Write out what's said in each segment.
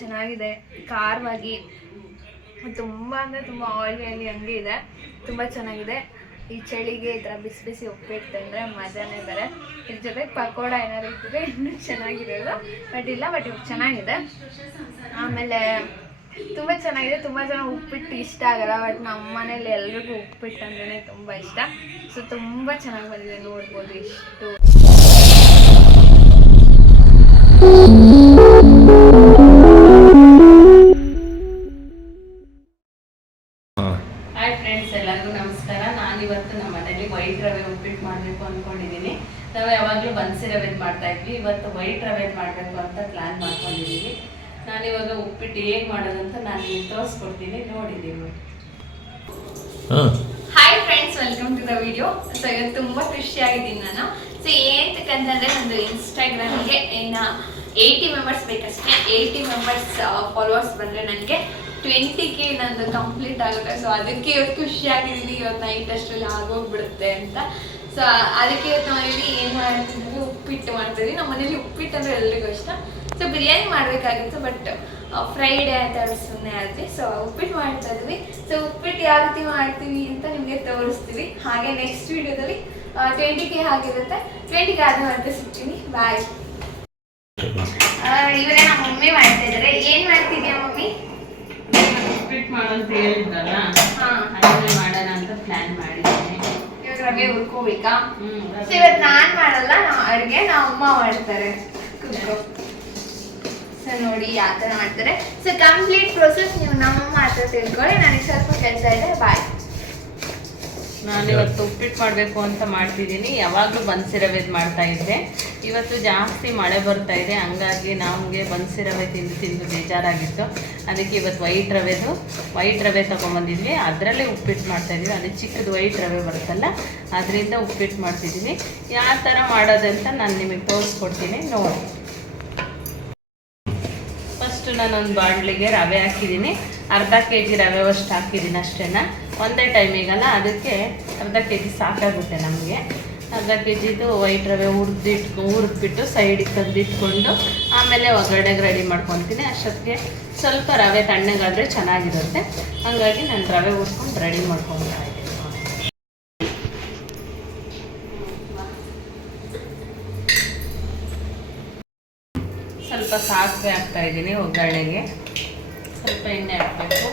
ಚೆನ್ನಾಗಿದೆ, ಖಾರವಾಗಿ, ತುಂಬ ಅಂದರೆ ತುಂಬ ಆಯಿಲಿ ಹಂಗೆ ಇದೆ. ತುಂಬ ಚೆನ್ನಾಗಿದೆ. ಈ ಚಳಿಗೆ ಈ ಥರ ಬಿಸಿ ಬಿಸಿ ಉಪ್ಪಿಟ್ಟು ತಿಂದರೆ ಮಜಾನೇ ಬೇರೆ. ಇದ್ರ ಜೊತೆಗೆ ಪಕೋಡ ಏನಾದ್ರು ಇದ್ದರೆ ಇನ್ನೂ ಚೆನ್ನಾಗಿರೋದು, ಬಟ್ ಇವಾಗ ಚೆನ್ನಾಗಿದೆ. ಆಮೇಲೆ ತುಂಬ ಚೆನ್ನಾಗಿದೆ. ತುಂಬ ಜನ ಉಪ್ಪಿಟ್ಟು ಇಷ್ಟ ಆಗಲ್ಲ, ಬಟ್ ನಮ್ಮ ಮನೇಲಿ ಎಲ್ರಿಗೂ ಉಪ್ಪಿಟ್ಟು ಅಂದ್ರೆ ತುಂಬ ಇಷ್ಟ. ಸೊ ತುಂಬ ಚೆನ್ನಾಗಿ ಬಂದಿದೆ, ನೋಡ್ಬೋದು ಇಷ್ಟು. ಹಾಯ್ ಫ್ರೆಂಡ್ಸ್, ಎಲ್ಲರಿಗೂ ನಮಸ್ಕಾರ. ನಾನಿವತ್ತು ನಮ್ಮ ಮನೇಲಿ ವೈಟ್ ರವೆ ಉಪ್ಪಿಟ್ಟು ಮಾಡಬೇಕು ಅಂದ್ಕೊಂಡಿದ್ದೀನಿ. ನಾವು ಯಾವಾಗಲೂ ಬನ್ಸಿ ರವೆದು ಮಾಡ್ತಾ ಇದ್ವಿ, ಇವತ್ತು ವೈಟ್ ರವೆದು ಮಾಡಬೇಕು ಅಂತ ಪ್ಲ್ಯಾನ್ ಮಾಡ್ಕೊಂಡಿದ್ದೀವಿ. ನಾನಿವಾಗ ಉಪ್ಪಿಟ್ಟು ಹೇಗೆ ಮಾಡೋದಂತ ನಾನು ನಿಮಗೆ ತೋರಿಸ್ಕೊಡ್ತೀನಿ, ನೋಡಿದ್ದೀವಿ. Hi friends, welcome to the video. So ಇವತ್ತು ತುಂಬ ಖುಷಿಯಾಗಿದ್ದೀನಿ ನಾನು. ಸೊ ಏನಂತಂದರೆ ನಂದು ಇನ್ಸ್ಟಾಗ್ರಾಮ್ಗೆ 80 ಮೆಂಬರ್ಸ್ ಬೇಕಷ್ಟೇ. 80 ಮೆಂಬರ್ಸ್ ಫಾಲೋವರ್ಸ್ ಬಂದರೆ ನನಗೆ 20K ನಂದು ಕಂಪ್ಲೀಟ್ ಆಗುತ್ತೆ. ಸೊ ಅದಕ್ಕೆ ಇವತ್ತು ಖುಷಿಯಾಗಿದ್ದೀನಿ, ಇವತ್ತು ನೈಟ್ ಅಷ್ಟರಲ್ಲಿ ಆಗೋಗ್ಬಿಡುತ್ತೆ ಅಂತ. ಸೊ ಅದಕ್ಕೆ ಇವತ್ತು ಮನೇಲಿ ಏನು ಮಾಡ್ತಿದ್ದೀವಿ, ಉಪ್ಪಿಟ್ಟು ಮಾಡ್ತಿದ್ವಿ. ನಮ್ಮ ಮನೇಲಿ ಉಪ್ಪಿಟ್ಟು ಅಂದರೆ ಎಲ್ರಿಗೂ ಇಷ್ಟ. ಸೊ ಬಿರಿಯಾನಿ ಮಾಡಬೇಕಾಗಿತ್ತು, ಬಟ್ ಫ್ರೈಡೇ ಅಂತ ಹೇಳಿ ಸುಮ್ಮನೆ ಆದ್ವಿ. ಸೊ ಉಪ್ಪಿಟ್ಟು ಮಾಡ್ತಾ ಇದ್ವಿ. ಸೊ ಉಪ್ಪಿಟ್ಟು ಯಾವ ರೀತಿ ಮಾಡ್ತೀವಿ ಅಂತ ನಿಮಗೆ ತೋರಿಸ್ತೀವಿ. ಹಾಗೆ ನೆಕ್ಸ್ಟ್ ವಿಡಿಯೋದಲ್ಲಿ 20K ಆಗಿರುತ್ತೆ. 20K ಆದ್ಮೇಲೆ ಸಿಗ್ತೀನಿ. ಬಾಯ್. ಇವಾಗ ನಮ್ಮ ಮಮ್ಮಿ ಮಾಡ್ತಾ ಇದ್ದಾರೆ. ಏನು ಮಾಡ್ತಿದ್ಯಾ ಮಮ್ಮಿ? ಉಪ್ಪಿಟ್ಟು ಮಾಡೋಂತ ಹೇಳಿದ್ರಲ್ಲ, ಅದನ್ನೇ ಮಾಡೋಣ ಅಂತ ಪ್ಲ್ಯಾನ್ ಮಾಡಿದ್ದೀನಿ. ಇವಾಗ ರವೆ ಹುರ್ಕೋಬೇಕಾ? ಸೊ ಇವತ್ತು ನಾನು ಮಾಡಲ್ಲ, ಅಡುಗೆ ನಮ್ಮ ಅಮ್ಮ ಮಾಡ್ತಾರೆ. ಸೊ ನೋಡಿ ಯಾವ ಥರ ಮಾಡ್ತಾರೆ. ಸೊ ಕಂಪ್ಲೀಟ್ ಪ್ರೊಸೆಸ್ ನೀವು ನಮ್ಮಮ್ಮ ಹತ್ರ ತಿಳ್ಕೊಳ್ಳಿ. ನನಗೆ ಸ್ವಲ್ಪ ಕೆಲಸ ಇದೆ. ಬಾಯ್. ನಾನಿವತ್ತು ಉಪ್ಪಿಟ್ಟು ಮಾಡಬೇಕು ಅಂತ ಮಾಡ್ತಿದ್ದೀನಿ. ಯಾವಾಗಲೂ ಬನ್ಸಿ ರವೆದು ಮಾಡ್ತಾ ಇದ್ದೆ. ಇವತ್ತು ಜಾಸ್ತಿ ಮಳೆ ಬರ್ತಾ ಇದೆ, ಹಂಗಾಗಿ ನಮಗೆ ಬನ್ಸಿ ರವೆ ತಿಂದು ತಿಂದು ಬೇಜಾರಾಗಿತ್ತು. ಅದಕ್ಕೆ ಇವತ್ತು ವೈಟ್ ರವೆ ತೊಗೊಂಬಂದಿದ್ವಿ, ಅದರಲ್ಲೇ ಉಪ್ಪಿಟ್ಟು ಮಾಡ್ತಾಯಿದ್ವಿ. ಅದು ಚಿಕ್ಕದು ವೈಟ್ ರವೆ ಬರುತ್ತಲ್ಲ, ಅದರಿಂದ ಉಪ್ಪಿಟ್ಟು ಮಾಡ್ತಿದ್ದೀನಿ. ಯಾವ ಥರ ಮಾಡೋದಂತ ನಾನು ನಿಮಗೆ ತೋರಿಸ್ಕೊಡ್ತೀನಿ, ನೋಡಿ. ಫಸ್ಟು ನಾನೊಂದು ಬಾಣಲಿಗೆ ರವೆ ಹಾಕಿದ್ದೀನಿ. ಅರ್ಧ kg ರವೆ ಅಷ್ಟು ಹಾಕಿದ್ದೀನಿ ಅಷ್ಟೇ. ಒಂದೇ ಟೈಮಿಗಲ್ಲ, ಅದಕ್ಕೆ ಅರ್ಧ kg ಸಾಕಾಗುತ್ತೆ ನಮಗೆ. ಅರ್ಧ kgದು ವೈಟ್ ರವೆ ಹುರಿದ್ಬಿಟ್ಟು ಸೈಡಿಗೆ ತೆಗೆದಿಟ್ಕೊಂಡು ಆಮೇಲೆ ಒಗ್ಗರಣೆಗೆ ರೆಡಿ ಮಾಡ್ಕೊತೀನಿ. ಅಷ್ಟೊತ್ತಿಗೆ ಸ್ವಲ್ಪ ರವೆ ತಣ್ಣಗಾದರೆ ಚೆನ್ನಾಗಿರುತ್ತೆ. ಹಾಗಾಗಿ ನಾನು ರವೆ ಹುರ್ಕೊಂಡು ರೆಡಿ ಮಾಡ್ಕೊಳ್ತಾ ಇದ್ದೀನಿ. ಸ್ವಲ್ಪ ಸಾಸಿವೆ ಹಾಕ್ತಾಯಿದ್ದೀನಿ ಒಗ್ಗರಣೆಗೆ. ಸ್ವಲ್ಪ ಎಣ್ಣೆ ಹಾಕಬೇಕು.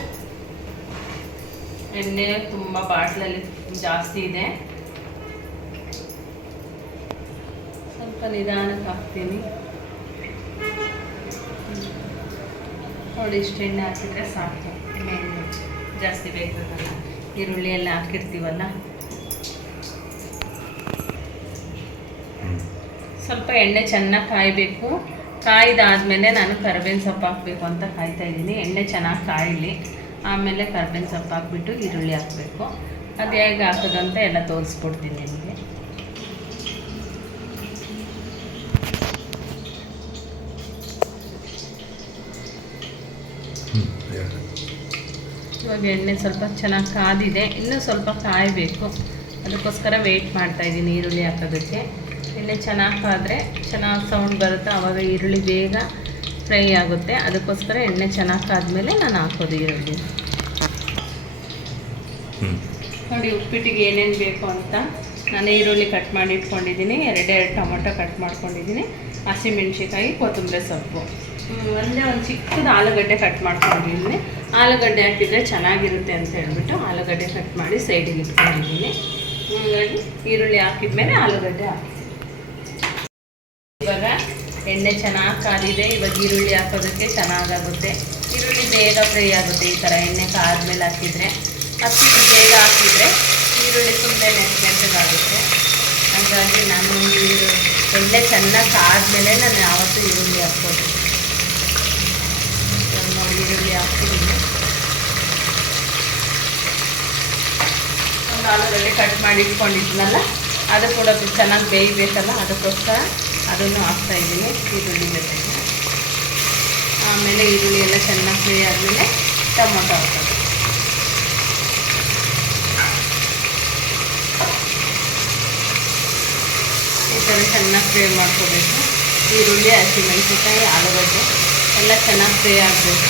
ಎಣ್ಣೆ ತುಂಬ ಬಾಟ್ಲಲ್ಲಿ ಜಾಸ್ತಿ ಇದೆ, ಸ್ವಲ್ಪ ನಿಧಾನಕ್ಕೆ ಹಾಕ್ತೀನಿ. ನೋಡಿ, ಇಷ್ಟು ಎಣ್ಣೆ ಹಾಕಿದರೆ ಸಾಕು. ಎಣ್ಣೆ ಜಾಸ್ತಿ ಬೇಕಲ್ಲ, ಈರುಳ್ಳಿ ಎಲ್ಲ ಹಾಕಿರ್ತೀವಲ್ಲ. ಸ್ವಲ್ಪ ಎಣ್ಣೆ ಚೆನ್ನಾಗಿ ಕಾಯಬೇಕು. ಕಾಯ್ದಾದ್ಮೇಲೆ ನಾನು ಕರಿಬೇವಿನ ಸೊಪ್ಪು ಹಾಕಬೇಕು ಅಂತ ಕಾಯ್ತಾ ಇದ್ದೀನಿ. ಎಣ್ಣೆ ಚೆನ್ನಾಗಿ ಕಾಯಲಿ, ಆಮೇಲೆ ಕರಿಬೇವಿನ ಸೊಪ್ಪು ಹಾಕ್ಬಿಟ್ಟು ಈರುಳ್ಳಿ ಹಾಕಬೇಕು. ಅದು ಹೇಗೆ ಹಾಕೋದು ಅಂತ ಎಲ್ಲ ತೋರಿಸ್ಕೊಡ್ತೀನಿ ನಿಮಗೆ. ಇವಾಗ ಎಣ್ಣೆ ಸ್ವಲ್ಪ ಚೆನ್ನಾಗಿ ಕಾದಿದೆ, ಇನ್ನೂ ಸ್ವಲ್ಪ ಕಾಯಬೇಕು. ಅದಕ್ಕೋಸ್ಕರ ವೆಯ್ಟ್ ಮಾಡ್ತಾಯಿದ್ದೀನಿ ಈರುಳ್ಳಿ ಹಾಕೋದಕ್ಕೆ. ಎಣ್ಣೆ ಚೆನ್ನಾಗಿ ಕಾದರೆ ಚೆನ್ನಾಗಿ ಸೌಂಡ್ ಬರುತ್ತೆ, ಆವಾಗ ಈರುಳ್ಳಿ ಬೇಗ ಫ್ರೈ ಆಗುತ್ತೆ. ಅದಕ್ಕೋಸ್ಕರ ಎಣ್ಣೆ ಚೆನ್ನಾಗಿ ಕಾದ್ಮೇಲೆ ನಾನು ಹಾಕೋದು ಈರುಳ್ಳಿ. ನೋಡಿ, ಉಪ್ಪಿಟ್ಟಿಗೆ ಏನೇನು ಬೇಕು ಅಂತ ನಾನು ಈರುಳ್ಳಿ ಕಟ್ ಮಾಡಿ ಇಟ್ಕೊಂಡಿದ್ದೀನಿ. ಎರಡೆರಡು ಟೊಮೊಟೊ ಕಟ್ ಮಾಡ್ಕೊಂಡಿದ್ದೀನಿ. ಹಸಿಮೆಣ್ಸಿಕಾಯಿ, ಕೊತ್ತಂಬರಿ ಸೊಪ್ಪು, ಒಂದೇ ಒಂದು ಚಿಕ್ಕದು ಆಲೂಗಡ್ಡೆ ಕಟ್ ಮಾಡ್ಕೊಂಡಿದ್ದೀನಿ. ಆಲೂಗಡ್ಡೆ ಹಾಕಿದರೆ ಚೆನ್ನಾಗಿರುತ್ತೆ ಅಂತ ಹೇಳ್ಬಿಟ್ಟು ಆಲೂಗಡ್ಡೆ ಕಟ್ ಮಾಡಿ ಸೈಡಿಗೆ ಇಟ್ಕೊಂಡಿದ್ದೀನಿ. ಹಾಗಾಗಿ ಈರುಳ್ಳಿ ಹಾಕಿದ್ಮೇಲೆ ಆಲೂಗಡ್ಡೆ ಹಾಕಿ. ಇವಾಗ ಎಣ್ಣೆ ಚೆನ್ನಾಗಿ ಕಾದಿದೆ. ಇವಾಗ ಈರುಳ್ಳಿ ಹಾಕೋದಕ್ಕೆ ಚೆನ್ನಾಗಾಗುತ್ತೆ. ಈರುಳ್ಳಿ ಬೇಗ ಫ್ರೈ ಆಗುತ್ತೆ ಈ ಥರ ಎಣ್ಣೆ ಕಾದ್ಮೇಲೆ ಹಾಕಿದರೆ. ಅಷ್ಟು ಬೇಗ ಹಾಕಿದರೆ ಈರುಳ್ಳಿ ಸುಮ್ಮನೆ ನೆಟ್ಟಗಾಗುತ್ತೆ. ಹಾಗಾಗಿ ನಾನು ಎಣ್ಣೆ ಚೆನ್ನಾಗಿ ಕಾದ್ಮೇಲೆ ನಾನು ಯಾವತ್ತೂ ಈರುಳ್ಳಿ ಹಾಕ್ಬೋದು. ನೋಡಿ, ಈರುಳ್ಳಿ ಹಾಕ್ತಿದ್ದೀನಿ. ಒಂದು ಆಲೂಗಡ್ಡೆ ಕಟ್ ಮಾಡಿ ಇಟ್ಕೊಂಡಿದ್ನಲ್ಲ, ಅದು ಕೂಡ ಚೆನ್ನಾಗಿ ಬೇಯಬೇಕಲ್ಲ, ಅದಕ್ಕೋಸ್ಕರ ಅದನ್ನು ಹಾಕ್ತಾಯಿದ್ದೀನಿ ಈರುಳ್ಳಿ ಜೊತೆಗೆ. ಆಮೇಲೆ ಈರುಳ್ಳಿ ಎಲ್ಲ ಚೆನ್ನಾಗಿ ಫ್ರೈ ಆದಮೇಲೆ ಟೊಮೊಟೊ ಹಾಕೋದು. ಈ ಥರ ಚೆನ್ನಾಗಿ ಫ್ರೈ ಮಾಡ್ಕೋಬೇಕು. ಈರುಳ್ಳಿ, ಹಸಿಮೆಣಸಿನ್ಕಾಯಿ, ಆಲೂಗಡ್ಡೆ ಎಲ್ಲ ಚೆನ್ನಾಗಿ ಫ್ರೈ ಆಗಬೇಕು.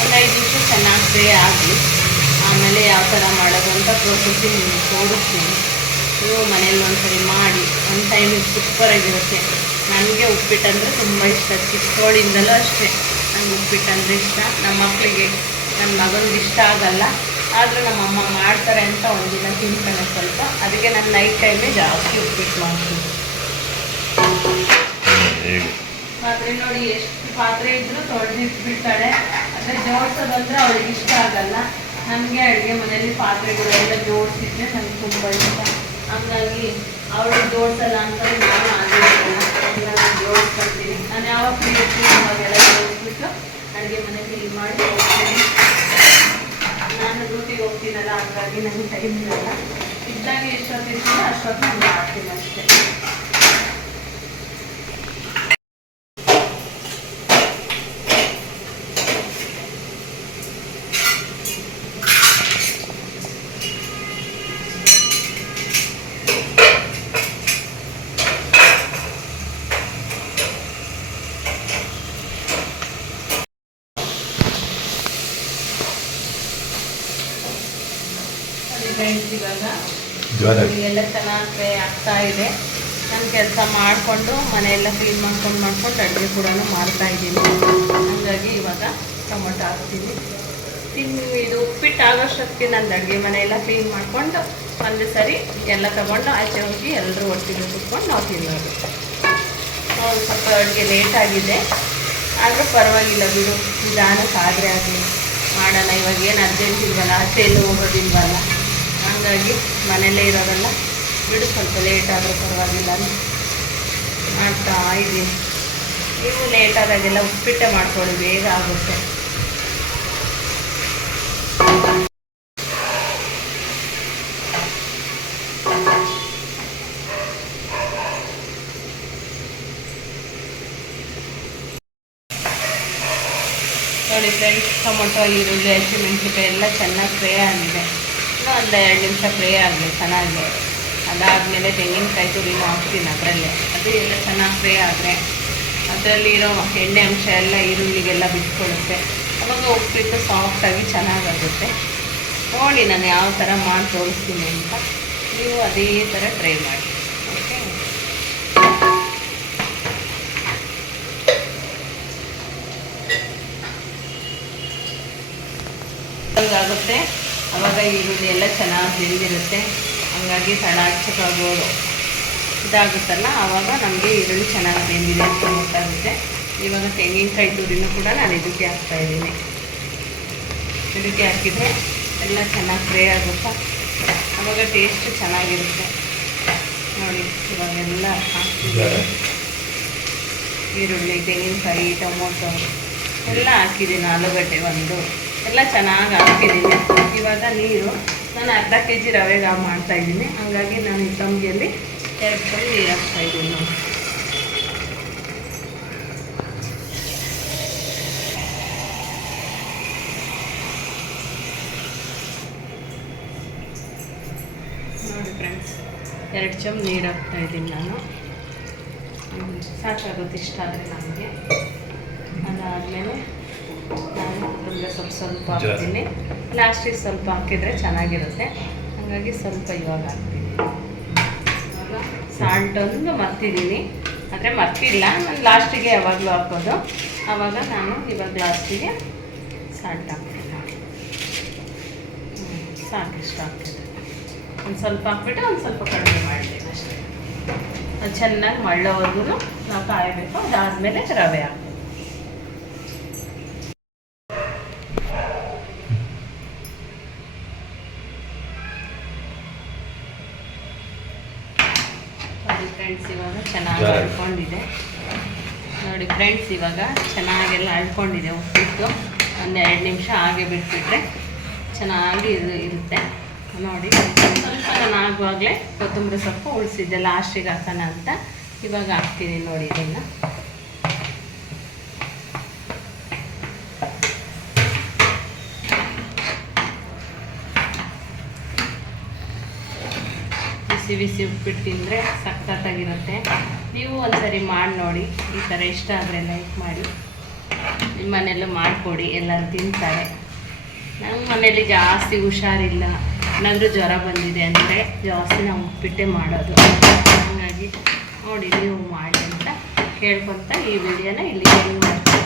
ಒಂದು 5 ನಿಮಿಷ ಚೆನ್ನಾಗಿ ಫ್ರೈ ಆಗಲಿ. ಆಮೇಲೆ ಯಾವ ಥರ ಮಾಡೋದು ಅಂತ ಪ್ರೊಸೆಸಿಂಗ್ ನಿಮಗೆ ತೋರಿಸ್ತೀನಿ. ನೀವು ಮನೇಲಿ ಒಂದ್ಸರಿ ಮಾಡಿ, ಒಂದು ಟೈಮಿಗೆ ಸೂಪರಾಗಿರುತ್ತೆ. ನನಗೆ ಉಪ್ಪಿಟ್ಟು ಅಂದರೆ ತುಂಬ ಇಷ್ಟ. ಚಿಕ್ಕವಳಿಂದಲೂ ಅಷ್ಟೇ ನನಗೆ ಉಪ್ಪಿಟ್ಟು ಅಂದರೆ ಇಷ್ಟ. ನಮ್ಮ ಮಕ್ಕಳಿಗೆ, ನನ್ನ ಮಗನಿಗೆ ಇಷ್ಟ ಆಗಲ್ಲ, ಆದರೂ ನಮ್ಮಮ್ಮ ಮಾಡ್ತಾರೆ ಅಂತ ಒಂದಿನ ತಿಂತಾನೆ ಸ್ವಲ್ಪ. ಅದಕ್ಕೆ ನಾನು ನೈಟ್ ಟೈಮೇ ಜಾಸ್ತಿ ಉಪ್ಪಿಟ್ಟು ಮಾಡ್ತೀನಿ. ಪಾತ್ರೆ ನೋಡಿ, ಎಷ್ಟು ಪಾತ್ರೆ ಇದ್ದರೂ ತೊಳೆದಿಟ್ಬಿಡ್ತಾಳೆ. ಆದರೆ ಜೋಡಿಸೋದಂದ್ರೆ ಅವಳಿಗೆ ಇಷ್ಟ ಆಗಲ್ಲ. ನನಗೆ ಅಡುಗೆ ಮನೆಯಲ್ಲಿ ಪಾತ್ರೆಗಳೆಲ್ಲ ಜೋಡಿಸಿದ್ರೆ ನನಗೆ ತುಂಬ ಇಷ್ಟ. ಹಂಗಾಗಿ ಅವಳು ಜೋಡಿಸಲ್ಲ ಅಂತ ನಾನು ಆಗಿರಲ್ಲ. ನಾನು ಜೋಡಿಸ್ಕೊಳ್ತೀನಿ. ನಾನು ಯಾವಾಗ ಫ್ರೀ ಇರ್ತೀನಿ ಅವಾಗೆಲ್ಲ ಜೋಡಿಸ್ಬಿಟ್ಟು ಅಡುಗೆ ಮನೆ ಕ್ಲೀನ್ ಮಾಡಿ ಹೋಗ್ತೀನಿ. ನಾನು ಡ್ಯೂಟಿಗೆ ಹೋಗ್ತೀನಲ್ಲ, ಹಾಗಾಗಿ ನನಗೆ ಟೈಮ್ ಇರಲ್ಲ. ಇದ್ದಾಗ ಎಷ್ಟೊತ್ತಿರ್ತೀನೋ ಅಷ್ಟೊತ್ತು ನಾನು ಮಾಡ್ತೀನಿ ಅಷ್ಟೇ. ಫ್ರೆಂಡ್ಸ್, ಇವಾಗ ಎಲ್ಲ ಚೆನ್ನಾಗಿ ಫ್ರೈ ಆಗ್ತಾ ಇದೆ. ನಾನು ಕೆಲಸ ಮಾಡಿಕೊಂಡು ಮನೆಯೆಲ್ಲ ಕ್ಲೀನ್ ಮಾಡ್ಕೊಂಡು ಅಡುಗೆ ಕೂಡ ಮಾಡ್ತಾಯಿದ್ದೀನಿ. ಹಾಗಾಗಿ ಇವಾಗ ಟೊಮೊಟೊ ಹಾಕ್ತೀನಿ. ಇದು ಉಪ್ಪಿಟ್ಟು ಆಗೋಷ್ಟೊತ್ತಿಗೆ ನಂದು ಅಡುಗೆ ಮನೆಯೆಲ್ಲ ಕ್ಲೀನ್ ಮಾಡಿಕೊಂಡು ಒಂದು ಸರಿ ಎಲ್ಲ ತೊಗೊಂಡು ಆಚೆ ಹೋಗಿ ಎಲ್ಲರೂ ಒಟ್ಟಿಗೆ ಕುತ್ಕೊಂಡು ನಾವು ತಿನ್ನೋದು. ಸ್ವಲ್ಪ ಅಡುಗೆ ಲೇಟಾಗಿದೆ, ಆದರೂ ಪರವಾಗಿಲ್ಲ ಬಿಡು, ನಿಧಾನಕ್ಕಾದರೆ ಆಗಲಿ ಮಾಡೋಣ. ಇವಾಗ ಏನು ಅರ್ಜೆಂಟ್ ಇಲ್ವಲ್ಲ, ಆಚೆ ಎಲ್ಲೂ ಹೋಗೋದಿಲ್ವಲ್ಲ, ಹಾಗಾಗಿ ಮನೆಯಲ್ಲೇ ಇರೋದಲ್ಲ ಬಿಡು, ಸ್ವಲ್ಪ ಲೇಟ್ ಆದರೂ ಪರವಾಗಿಲ್ಲ ಮಾಡ್ತಾ ಇದ್ದೀನಿ. ನೀವು ಲೇಟಾದಾಗೆಲ್ಲ ಉಪ್ಪಿಟ್ಟೆ ಮಾಡ್ಕೊಳ್ಳಿ, ಬೇಗ ಆಗುತ್ತೆ. ನೋಡಿ ಫ್ರೆಂಡ್ಸ್, ಟೊಮೊಟೊ, ಈರುಳ್ಳಿ, ಹಸಿಮೆಣಸಿನಕಾಯಿ ಎಲ್ಲ ಚೆನ್ನಾಗಿ ಫ್ರೈ ಆಗಿದೆ. ಒಂದು 2 ನಿಮಿಷ ಫ್ರೈ ಆಗಲಿ ಚೆನ್ನಾಗಿ. ಅದಾದಮೇಲೆ ತೆಂಗಿನಕಾಯಿ ತುರಿನೂ ಹಾಕ್ತೀನಿ ಅದರಲ್ಲೇ. ಅದು ಎಲ್ಲ ಚೆನ್ನಾಗಿ ಫ್ರೈ ಆದರೆ ಅದರಲ್ಲಿರೋ ಎಣ್ಣೆ ಅಂಶ ಎಲ್ಲ ಈರುಳ್ಳಿಗೆಲ್ಲ ಬಿಟ್ಕೊಳುತ್ತೆ. ಅವಾಗ ಉಪ್ಪಿಟ್ಟು ಸಾಫ್ಟಾಗಿ ಚೆನ್ನಾಗಾಗುತ್ತೆ. ನೋಡಿ ನಾನು ಯಾವ ಥರ ಮಾಡಿ ತೋರಿಸ್ತೀನಿ ಅಂತ, ನೀವು ಅದೇ ಥರ ಟ್ರೈ ಮಾಡಿ. ಓಕೆ, ಆಗುತ್ತೆ. ಆವಾಗ ಈರುಳ್ಳಿ ಎಲ್ಲ ಚೆನ್ನಾಗಿ ಬೆಂದಿರುತ್ತೆ. ಹಂಗಾಗಿ ತಳ ಹಚ್ಚಕ್ಕಾಗೋದು ಇದಾಗುತ್ತಲ್ಲ, ಆವಾಗ ನಮಗೆ ಈರುಳ್ಳಿ ಚೆನ್ನಾಗಿ ಬೆಂದಿದೆ ಅಂತ ಗೊತ್ತಾಗುತ್ತೆ. ಇವಾಗ ತೆಂಗಿನಕಾಯಿ ತುರಿನೂ ಕೂಡ ನಾನು ಇದಕ್ಕೆ ಹಾಕ್ತಾಯಿದ್ದೀನಿ. ಇದಕ್ಕೆ ಹಾಕಿದರೆ ಎಲ್ಲ ಚೆನ್ನಾಗಿ ಫ್ರೈ ಆಗುತ್ತಾ, ಆವಾಗ ಟೇಸ್ಟ್ ಚೆನ್ನಾಗಿರುತ್ತೆ. ನೋಡಿ ಇವಾಗೆಲ್ಲ ಹಾಕ್ತಿದ್ದೀನಿ. ಈರುಳ್ಳಿ, ತೆಂಗಿನಕಾಯಿ, ಟೊಮೊಟೊ ಎಲ್ಲ ಹಾಕಿದ್ದೀನಿ. ಆಲೂಗಡ್ಡೆ ಒಂದು ಎಲ್ಲ ಚೆನ್ನಾಗಿ ಹಾಕಿದ್ದೀನಿ. ಇವಾಗ ನೀರು ನಾನು ಅರ್ಧ kg ರವೆಗೆ ಮಾಡ್ತಾಯಿದ್ದೀನಿ. ಹಾಗಾಗಿ ನಾನು ಈ ತಂಬಿಯಲ್ಲಿ 2 ಕೈ ನೀರು ಹಾಕ್ತಾಯಿದ್ದೀನಿ. ನೋಡಿ ಫ್ರೆಂಡ್ಸ್, 2 ಚಮಚ ನೀರು ಹಾಕ್ತಾಯಿದ್ದೀನಿ ನಾನು. ಸಾಕಾಗುತ್ತೆ ಇಷ್ಟ ಆದರೆ ನಮಗೆ. ಅದಾದಮೇಲೆ ನಾನು ಕೊತ್ತಂಬರಿ ಸ್ವಲ್ಪ ಹಾಕ್ತೀನಿ. ಲಾಸ್ಟಿಗೆ ಸ್ವಲ್ಪ ಹಾಕಿದರೆ ಚೆನ್ನಾಗಿರುತ್ತೆ, ಹಾಗಾಗಿ ಸ್ವಲ್ಪ ಇವಾಗ ಹಾಕ್ತೀನಿ. ಇವಾಗ ಸಾಲ್ಟ್ ಒಂದು ಮರ್ತಿದ್ದೀನಿ, ಆದರೆ ಮರ್ತಿಲ್ಲ, ನಾನು ಲಾಸ್ಟಿಗೆ ಯಾವಾಗಲೂ ಹಾಕೋದು. ಆವಾಗ ನಾನು ಇವಾಗ ಲಾಸ್ಟಿಗೆ ಸಾಲ್ಟ್ ಹಾಕ್ತೀನಿ. ಸಾಕಿಷ್ಟು ಹಾಕ್ತೀನಿ. ಒಂದು ಸ್ವಲ್ಪ ಹಾಕ್ಬಿಟ್ಟು ಒಂದು ಸ್ವಲ್ಪ ಕಡಿಮೆ ಮಾಡ್ತೀನಿ ಅಷ್ಟೇ. ಅದು ಚೆನ್ನಾಗಿ ಮಳ್ಳೋವರೆಗೂ ನಾವು ಕಾಯಬೇಕು. ಅದಾದಮೇಲೆ ರವೆ ಹಾಕಿ. ಫ್ರೆಂಡ್ಸ್, ಇವಾಗ ಚೆನ್ನಾಗಿ ಅಳ್ಕೊಂಡಿದೆ. ನೋಡಿ ಫ್ರೆಂಡ್ಸ್, ಇವಾಗ ಚೆನ್ನಾಗೆಲ್ಲ ಅಳ್ಕೊಂಡಿದೆ ಉಪ್ಪಿಟ್ಟು. ಒಂದು 2 ನಿಮಿಷ ಹಾಗೆ ಬಿಟ್ಬಿಟ್ರೆ ಚೆನ್ನಾಗಿ ಇರುತ್ತೆ. ನೋಡಿ ಸ್ವಲ್ಪ ಚೆನ್ನಾಗುವಾಗಲೇ ಕೊತ್ತಂಬರಿ ಸೊಪ್ಪು ಉಳಿಸಿದ್ದೆ ಲಾಸ್ಟಿಗೆ ಹಾಕೋಣ ಅಂತ ಇವಾಗ ಹಾಕ್ತೀನಿ. ನೋಡಿ ಇದನ್ನು ಬಿಸಿ ಬಿಸಿ ಉಪ್ಪಿಟ್ಟು ತಿಂದರೆ ಸಖತ್ತಾಗಿರುತ್ತೆ. ನೀವು ಒಂದ್ಸರಿ ಮಾಡಿ ನೋಡಿ. ಈ ಥರ ಇಷ್ಟ ಆದರೆ ಲೈಕ್ ಮಾಡಿ. ನಿಮ್ಮ ಮನೆಯಲ್ಲೂ ಮಾಡಿಕೊಡಿ, ಎಲ್ಲರೂ ತಿಂತಾರೆ. ನಮ್ಮ ಮನೇಲಿ ಜಾಸ್ತಿ ಹುಷಾರಿಲ್ಲ, ಏನಾದರೂ ಜ್ವರ ಬಂದಿದೆ ಅಂದರೆ ಜಾಸ್ತಿ ನಾವು ಉಪ್ಪಿಟ್ಟೆ ಮಾಡೋದು. ಹಾಗಾಗಿ ನೋಡಿ ನೀವು ಮಾಡಿ ಅಂತ ಹೇಳ್ಕೊತ ಈ ವಿಡಿಯೋನ ಇಲ್ಲಿಗೆ ಎಂಡ್ ಮಾಡ್ತೀನಿ.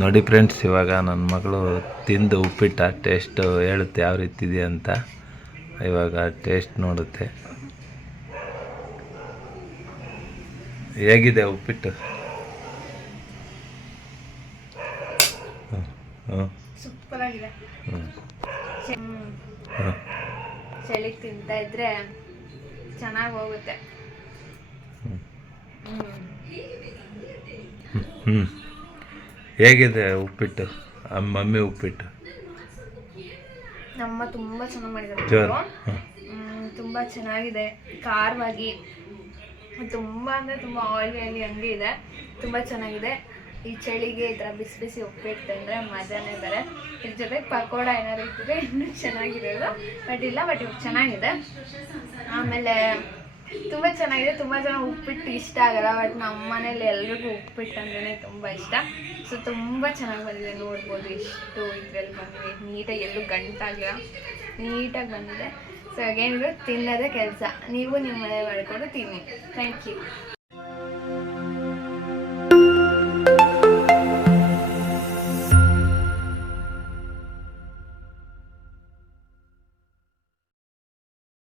ನೋಡಿ ಫ್ರೆಂಡ್ಸ್, ಇವಾಗ ನನ್ನ ಮಗಳು ತಿಂದು ಉಪ್ಪಿಟ್ಟ ಟೇಸ್ಟ್ ಹೇಳುತ್ತೆ ಯಾವ ರೀತಿ ಇದೆ ಅಂತ. ಇವಾಗ ಟೇಸ್ಟ್ ನೋಡುತ್ತೆ. ಹೇಗಿದೆ ಉಪ್ಪಿಟ್ಟು? ಸೂಪರ್ ಆಗಿದೆ. ಹ್ಞೂ ಚಳಿಗೆ ತಿಂತಾ ಇದ್ರೆ ಚೆನ್ನಾಗಿ ಹೋಗುತ್ತೆ. ಹ್ಞೂ ಹೇಗಿದೆ ಉಪ್ಪಿಟ್ಟು? ಮಮ್ಮಿ ಉಪ್ಪಿಟ್ಟು ನಮ್ಮ ತುಂಬ ಚೆನ್ನಾಗಿ ಮಾಡಿದ್ದಾರೆ. ಜೋರು. ತುಂಬ ಚೆನ್ನಾಗಿದೆ, ಖಾರವಾಗಿ, ತುಂಬ ಅಂದರೆ ತುಂಬ ಆಯಿಲಿ ಹಂಗೆ ಇದೆ. ತುಂಬ ಚೆನ್ನಾಗಿದೆ. ಈ ಚಳಿಗೆ ಈ ಥರ ಬಿಸಿ ಬಿಸಿ ಉಪ್ಪಿಟ್ಟು ಅಂದರೆ ಮಜಾನೇ ಬೇರೆ. ಇದ್ರ ಜೊತೆಗೆ ಪಕೋಡ ಏನಾದ್ರು ಇದ್ದರೆ ಇನ್ನೂ ಚೆನ್ನಾಗಿರೋದು, ಬಟ್ ಇವಾಗ ಚೆನ್ನಾಗಿದೆ. ಆಮೇಲೆ ತುಂಬ ಚೆನ್ನಾಗಿದೆ. ತುಂಬ ಜನ ಉಪ್ಪಿಟ್ಟು ಇಷ್ಟ ಆಗಲ್ಲ, ಬಟ್ ನಮ್ಮ ಮನೇಲಿ ಎಲ್ರಿಗೂ ಉಪ್ಪಿಟ್ಟು ಅಂದ್ರೆ ತುಂಬ ಇಷ್ಟ. ಸೊ ತುಂಬ ಚೆನ್ನಾಗಿ ಬಂದಿದೆ, ನೋಡ್ಬೋದು ಎಷ್ಟು ಇದ್ರಲ್ಲಿ ಬಂದಿದೆ. ನೀಟಾಗಿ ಎಲ್ಲೂ ಗಂಟಾಗಿಲ್ಲ, ನೀಟಾಗಿ ಬಂದಿದೆ. ಸೊ ಏನಿದ್ರು ತಿನ್ನೋದೇ ಕೆಲಸ. ನೀವು ನಿಮ್ಮ ಮನೆ ಮಾಡ್ಕೊಂಡು ತಿನ್ನಿ. Thank you.